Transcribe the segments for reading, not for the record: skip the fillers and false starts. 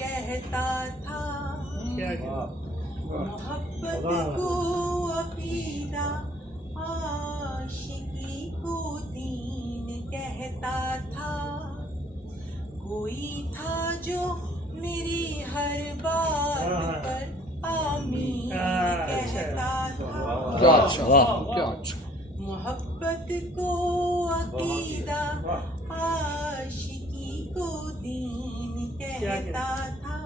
कहता था। मोहब्बत को अकीदा, आशिकी को दीन कहता था। कोई था जो मेरी हर बात पर आमीन कहता था। क्या अच्छा, क्या अच्छा। मोहब्बत को अकीदा, आशिकी को दीन कहता था।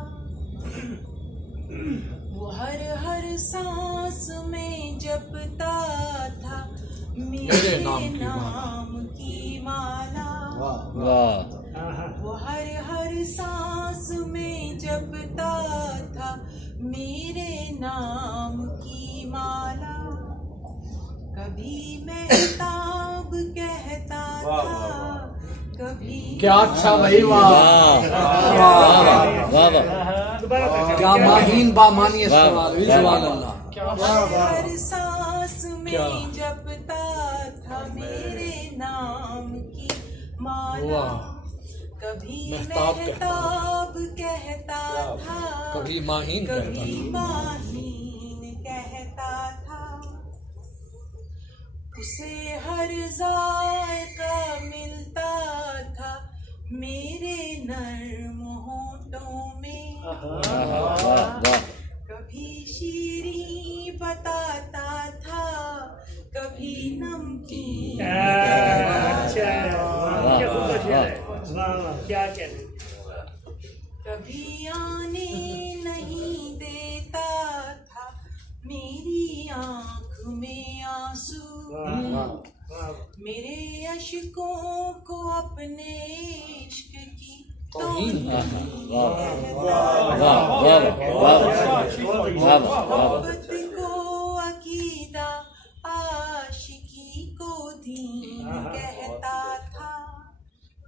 वो हर सांस में जपता था मेरे नाम की माला। वो हर सांस में जपता था मेरे नाम की माला। कभी महताब कहता था, कभी क्या अच्छा भाई, वाह वाह वाह, क्या माहीन बा मानिए सुभान अल्लाह। हर सांस में जपता था मेरे नाम की माला। कभी महताब कहता था, कभी माहीन कहता था। उसे हर जायका मिलता था मेरे नर्म होठों में। कभी शीरीं बताता था, कभी नमकीन। कभी आने नहीं देता था मेरी आँख में आंसू। मेरे अश्कों को अपने इश्क की तौहीन मोहब्बत को अकीदा, आशिकी को दीन कहता था।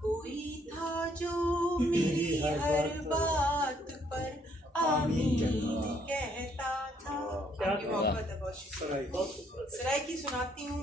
कोई था जो मेरी हर बात पर आमीन कहता था। आपकी मोहब्बत है बहुत। सराय की सुनाती हूँ।